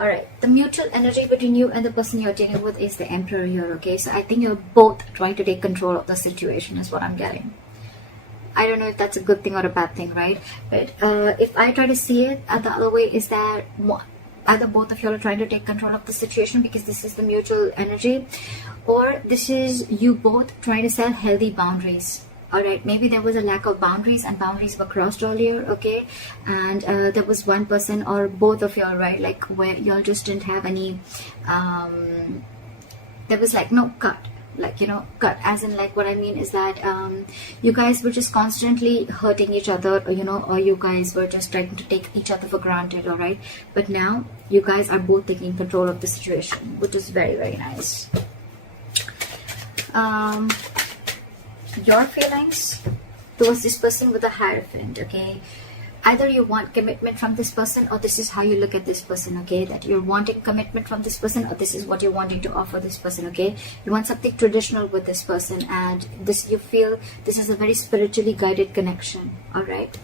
All right, the mutual energy between you and the person you're dealing with is the Emperor here, okay? So I think you're both trying to take control of the situation is what I'm getting. I don't know if that's a good thing or a bad thing, right? But if I try to see it the other way, is that either both of you are trying to take control of the situation because this is the mutual energy, or this is you both trying to set healthy boundaries. All right, maybe there was a lack of boundaries and boundaries were crossed earlier, okay? And there was one person or both of y'all, right? Like where y'all just didn't have any, there was like no cut, like, you know, cut as in like what I mean is that you guys were just constantly hurting each other, or, you know, or you guys were just trying to take each other for granted, all right? But now you guys are both taking control of the situation, which is very, very nice. Your feelings towards this person with a Hierophant, okay? Either you want commitment from this person, or this is how you look at this person, okay? That you're wanting commitment from this person, or this is what you're wanting to offer this person, okay? You want something traditional with this person, and this, you feel this is a very spiritually guided connection, all right?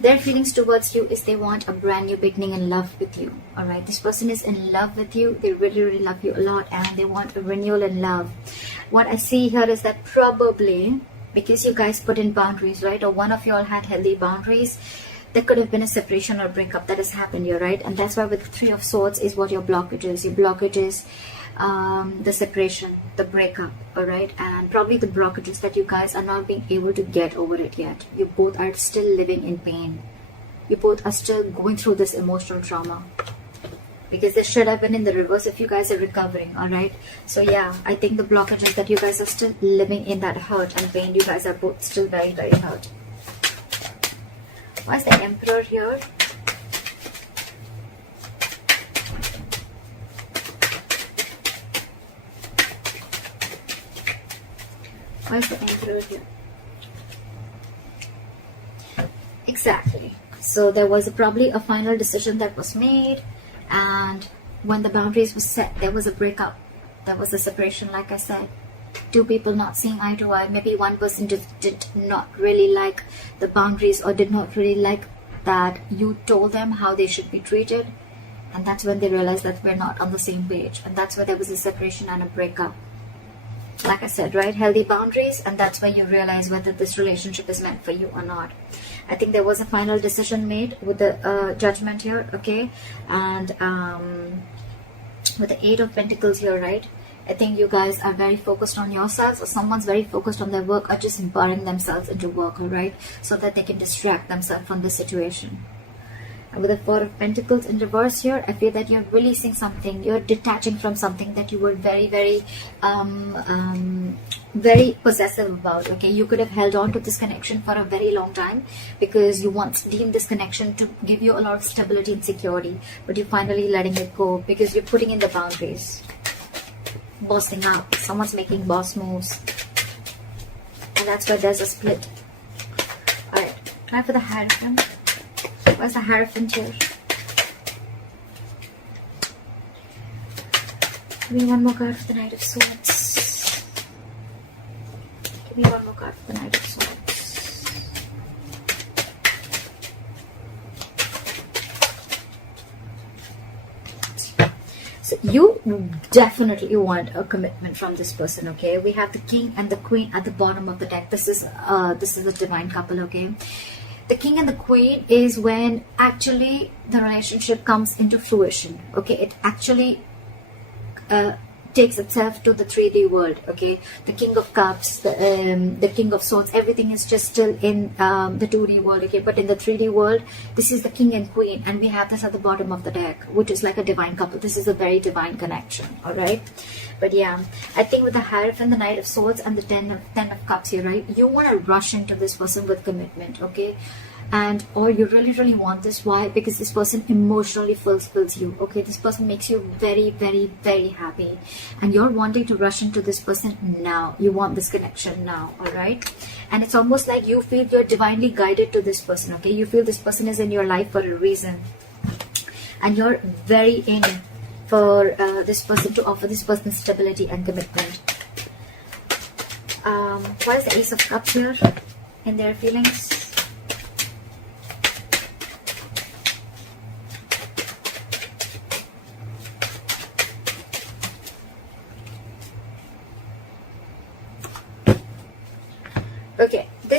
Their feelings towards you is they want a brand new beginning in love with you, all right? This person is in love with you. They really, really love you a lot, and they want a renewal in love. What I see here is that probably because you guys put in boundaries, right? Or one of you all had healthy boundaries, there could have been a separation or breakup that has happened here, right? And that's why with the Three of Swords is what your blockage is. Your blockage is the separation, the breakup, all right? And probably the blockages that you guys are not being able to get over it yet. You both are still living in pain. You both are still going through this emotional trauma, because this should have been in the reverse if you guys are recovering, all right? So yeah, I think the blockage is that you guys are still living in that hurt and pain. You guys are both still very, very hurt. Why is the Emperor here? Why is the Emperor here? Exactly. So there was probably a final decision that was made, and when the boundaries were set, there was a breakup. There was a separation, like I said. Two people not seeing eye to eye. Maybe one person just did not really like the boundaries, or did not really like that you told them how they should be treated. And that's when they realized that we're not on the same page. And that's where there was a separation and a breakup. Like I said, right? Healthy boundaries, and that's where you realize whether this relationship is meant for you or not. I think there was a final decision made with the Judgment here, okay? And with the Eight of Pentacles here, right? I think you guys are very focused on yourselves, or someone's very focused on their work, or just empowering themselves into work, all right? So that they can distract themselves from the situation. And with the Four of Pentacles in reverse here, I feel that you're releasing something. You're detaching from something that you were very, very, very possessive about. Okay, you could have held on to this connection for a very long time because you once deemed this connection to give you a lot of stability and security, but you're finally letting it go because you're putting in the boundaries. Bossing up. Someone's making boss moves, and that's why there's a split. All right, try for the Hierophant. Where's the Hierophant here? Give me one more card for the Knight of Swords. Give me one more card for the Knight of Swords. So you definitely want a commitment from this person, okay? We have the King and the Queen at the bottom of the deck. This is a divine couple, okay? The King and the Queen is when actually the relationship comes into fruition, okay? It actually takes itself to the 3D world, okay? The King of Cups, the King of Swords, everything is just still in the 2D world, okay? But in the 3D world, this is the King and Queen, and we have this at the bottom of the deck, which is like a divine couple. This is a very divine connection, all right? But yeah, I think with the Hierophant, the Knight of Swords, and the Ten of Cups here, right? You want to rush into this person with commitment, okay? And or you really, really want this. Why? Because this person emotionally fulfills you, okay? This person makes you very, very, very happy, and you're wanting to rush into this person now. You want this connection now, all right? And it's almost like you feel you're divinely guided to this person, okay? You feel this person is in your life for a reason, and you're very in for this person, to offer this person stability and commitment. Why is the Ace of Cups here in their feelings?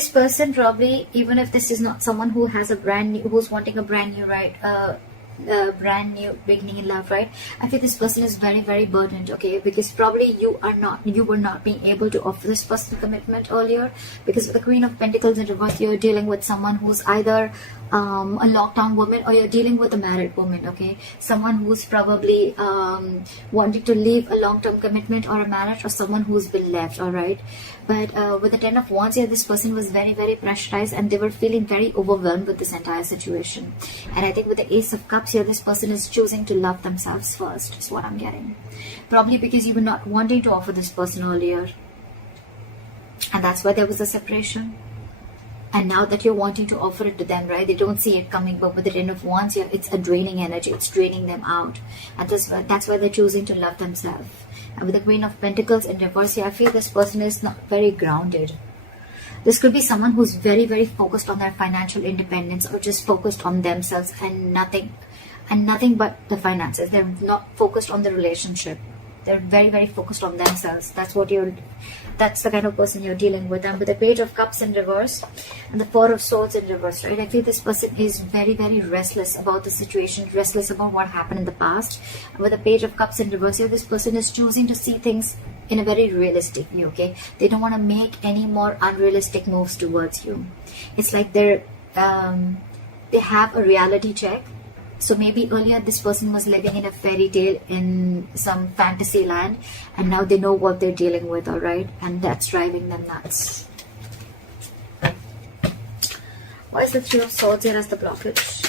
this person probably, even if this is not someone who has a brand new, who's wanting a brand new, right, brand new beginning in love, right, I feel this person is very, very burdened, okay, because probably you were not being able to offer this person commitment earlier, because with the Queen of Pentacles in reverse, you're dealing with someone who's either a lockdown woman, or you're dealing with a married woman, okay, someone who's probably wanting to leave a long-term commitment or a marriage, or someone who's been left. All right, but with the 10 of Wands here, this person was very, very pressurized, and they were feeling very overwhelmed with this entire situation. And I think with the Ace of Cups here, this person is choosing to love themselves first, is what I'm getting. Probably because you were not wanting to offer this person earlier, and that's why there was a separation. And now that you're wanting to offer it to them, right, they don't see it coming. But with the 10 of Wands here, it's a draining energy, it's draining them out, and that's why they're choosing to love themselves. And with the Queen of Pentacles in reverse here, I feel this person is not very grounded. This could be someone who's very, very focused on their financial independence, or just focused on themselves and nothing but the finances. They're not focused on the relationship. They're very, very focused on themselves. That's the kind of person you're dealing with. And with the Page of Cups in reverse and the Four of Swords in reverse, right, I feel this person is very, very restless about the situation, restless about what happened in the past. And with the Page of Cups in reverse here, this person is choosing to see things in a very realistic view, okay? They don't want to make any more unrealistic moves towards you. It's like they have a reality check. So maybe earlier this person was living in a fairy tale, in some fantasy land, and now they know what they're dealing with, all right? And that's driving them nuts. Why is the Three of Swords here as the blockage?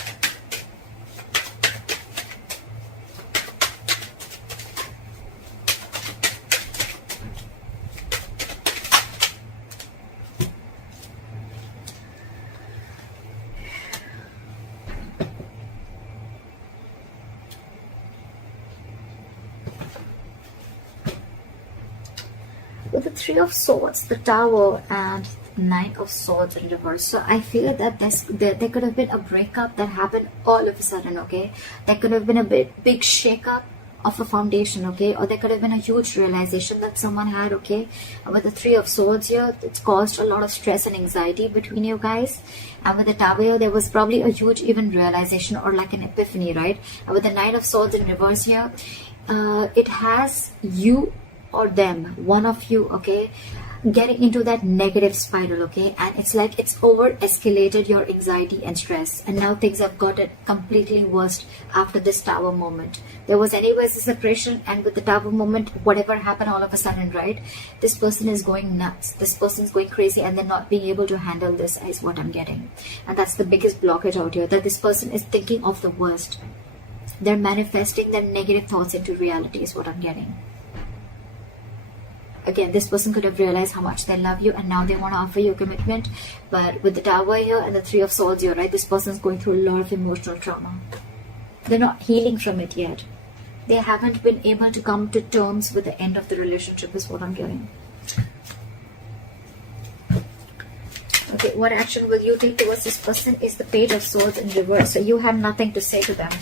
With the Three of Swords, the Tower, and Knight of Swords in reverse. So I feel that there could have been a breakup that happened all of a sudden, okay? There could have been a big shake-up of a foundation, okay? Or there could have been a huge realization that someone had, okay? And with the Three of Swords here, it's caused a lot of stress and anxiety between you guys. And with the Tower here, there was probably a huge even realization, or like an epiphany, right? And with the Knight of Swords in reverse here, it has you or them, one of you, okay, getting into that negative spiral, okay? And it's like it's over escalated your anxiety and stress, and now things have gotten completely worse after this Tower moment. There was anyways a separation, and with the Tower moment, whatever happened all of a sudden, right, this person is going nuts, this person's going crazy, and they're not being able to handle this, is what I'm getting. And that's the biggest blockage out here, that this person is thinking of the worst. They're manifesting their negative thoughts into reality, is what I'm getting. Again, this person could have realized how much they love you, and now they want to offer you a commitment. But with the Tower here and the Three of Swords here, right, this person's going through a lot of emotional trauma. They're not healing from it yet. They haven't been able to come to terms with the end of the relationship, is what I'm getting. Okay, what action will you take towards this person is the Page of Swords in reverse. So you have nothing to say to them.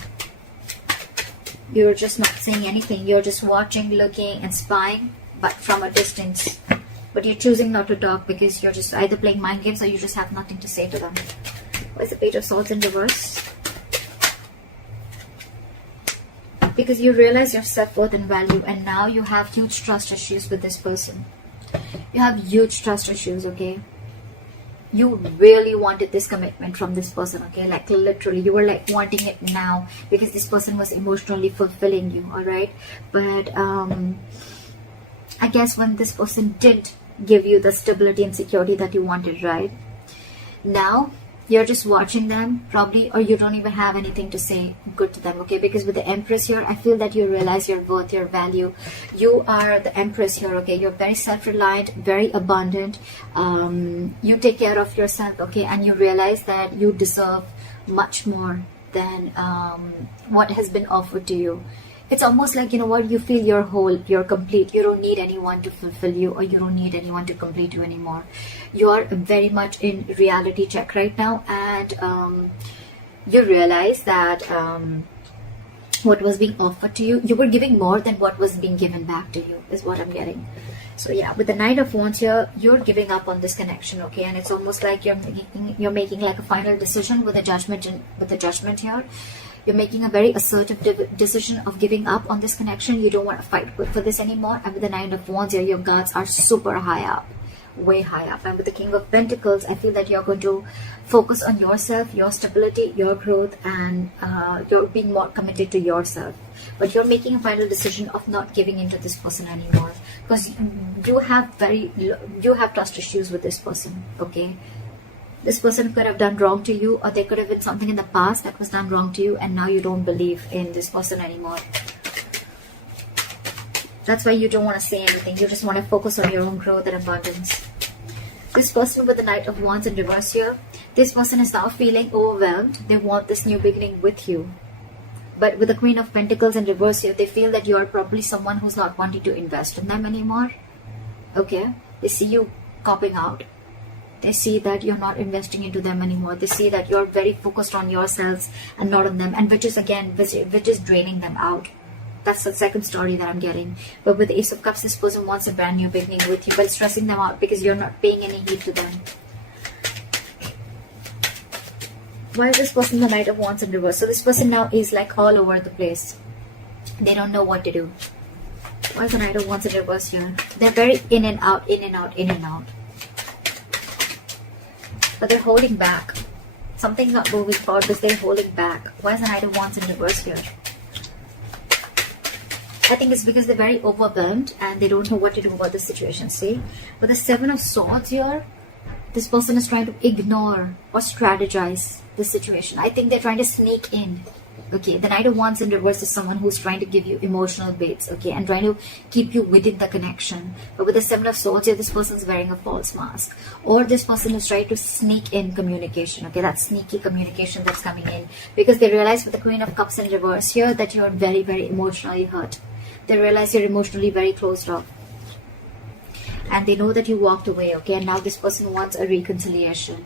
You're just not saying anything. You're just watching, looking, and spying, but from a distance. But you're choosing not to talk because you're just either playing mind games, or you just have nothing to say to them. Why is the Page of Swords in reverse? Because you realize your self-worth and value, and now you have huge trust issues with this person. You have huge trust issues, okay? You really wanted this commitment from this person, okay? Like literally, you were like wanting it now because this person was emotionally fulfilling you, all right? But I guess when this person didn't give you the stability and security that you wanted, right? Now you're just watching them probably, or you don't even have anything to say good to them, okay? Because with the Empress here, I feel that you realize your worth, your value. You are the Empress here, okay? You're very self-reliant, very abundant. You take care of yourself, okay? And you realize that you deserve much more than what has been offered to you. It's almost like, you know what, you feel you're whole, you're complete. You don't need anyone to fulfill you, or you don't need anyone to complete you anymore. You're very much in reality check right now, and you realize that what was being offered to you. You were giving more than what was being given back to you, is what I'm getting. So yeah, with the Knight of Wands here, you're giving up on this connection, okay? And it's almost like you're making like a final decision with a judgment, with the Judgment here. You're making a very assertive decision of giving up on this connection. You don't want to fight for this anymore. And with the Knight of Wands here, your guards are super high up, way high up. And with the King of Pentacles, I feel that you're going to focus on yourself, your stability, your growth, and you're being more committed to yourself. But you're making a final decision of not giving into this person anymore, because you have trust issues with this person, okay? This person could have done wrong to you, or there could have been something in the past that was done wrong to you, and now you don't believe in this person anymore. That's why you don't want to say anything. You just want to focus on your own growth and abundance. This person with the Knight of Wands in reverse here, this person is now feeling overwhelmed. They want this new beginning with you. But with the Queen of Pentacles in reverse here, they feel that you are probably someone who's not wanting to invest in them anymore. Okay? They see you copping out. They see that you're not investing into them anymore. They see that you're very focused on yourselves and not on them. And which is again, which is draining them out. That's the second story that I'm getting. But with the Ace of Cups, this person wants a brand new beginning with you, but it's stressing them out because you're not paying any heed to them. Why is this person the Knight of Wands in reverse? So this person now is like all over the place. They don't know what to do. Why is the Knight of Wands in reverse here? They're very in and out, in and out, in and out. But they're holding back. Something's not moving forward because they're holding back. Why is the Knight of Wands in reverse here? I think it's because they're very overwhelmed and they don't know what to do about the situation, see? But the Seven of Swords here, this person is trying to ignore or strategize the situation. I think they're trying to sneak in. Okay, the Knight of Wands in reverse is someone who's trying to give you emotional baits, okay, and trying to keep you within the connection. But with the Seven of Swords here, this person's wearing a false mask. Or this person is trying to sneak in communication, okay, that sneaky communication that's coming in. Because they realize with the Queen of Cups in reverse here that you're very, very emotionally hurt. They realize you're emotionally very closed off. And they know that you walked away, okay, and now this person wants a reconciliation.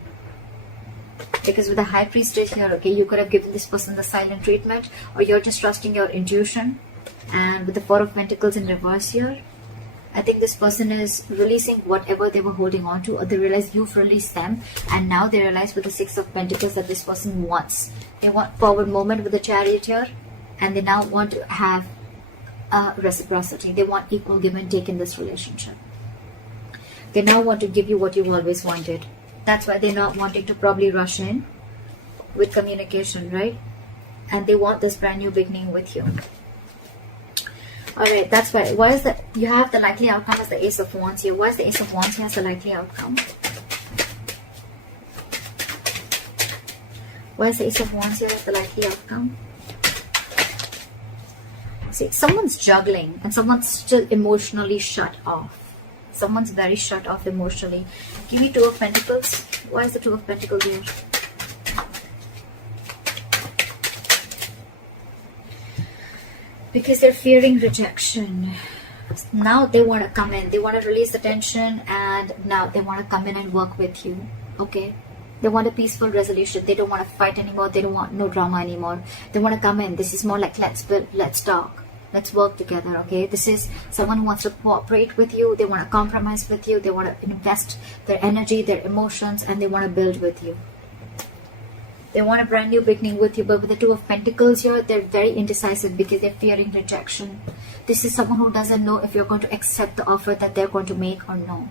Because with the High Priestess here, okay, you could have given this person the silent treatment, or you're just trusting your intuition. And with the Four of Pentacles in reverse here, I think this person is releasing whatever they were holding on to, or they realize you've released them, and now they realize with the Six of Pentacles that this person wants. They want forward movement with the Chariot here, and they now want to have reciprocity. They want equal give and take in this relationship. They now want to give you what you've always wanted. That's why they're not wanting to probably rush in with communication, right? And they want this brand new beginning with you. Alright, that's why. Why is that? You have the likely outcome as the Ace of Wands here. Why is the Ace of Wands here as the likely outcome? Why is the Ace of Wands here as the likely outcome? See, someone's juggling and someone's still emotionally shut off. Someone's very shut off emotionally. Give me Two of Pentacles. Why is the Two of Pentacles here? Because they're fearing rejection. Now they want to come in. They want to release the tension, and now they want to come in and work with you. Okay? They want a peaceful resolution. They don't want to fight anymore. They don't want no drama anymore. They want to come in. This is more like let's build, let's talk. Let's work together, okay? This is someone who wants to cooperate with you. They want to compromise with you. They want to invest their energy, their emotions, and they want to build with you. They want a brand new beginning with you. But with the Two of Pentacles here, they're very indecisive because they're fearing rejection. This is someone who doesn't know if you're going to accept the offer that they're going to make or no.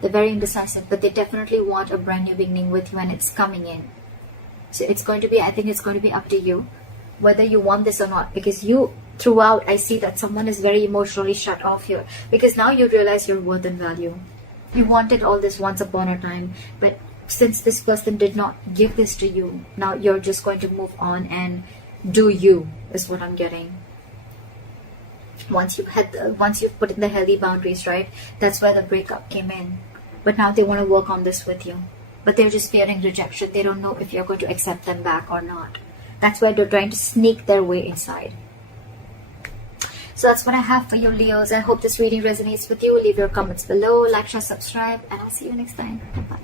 They're very indecisive, but they definitely want a brand new beginning with you, and it's coming in. So it's going to be, I think it's going to be up to you whether you want this or not, because you throughout I see that someone is very emotionally shut off here, because now you realize your worth and value. You wanted all this once upon a time, but since this person did not give this to you, now you're just going to move on and do you, is what I'm getting. Once you've put in the healthy boundaries, right? That's where the breakup came in. But now they want to work on this with you, but they're just fearing rejection. They don't know if you're going to accept them back or not. That's why they're trying to sneak their way inside. So that's what I have for you, Leos. I hope this reading resonates with you. Leave your comments below, like, share, subscribe, and I'll see you next time. Bye-bye.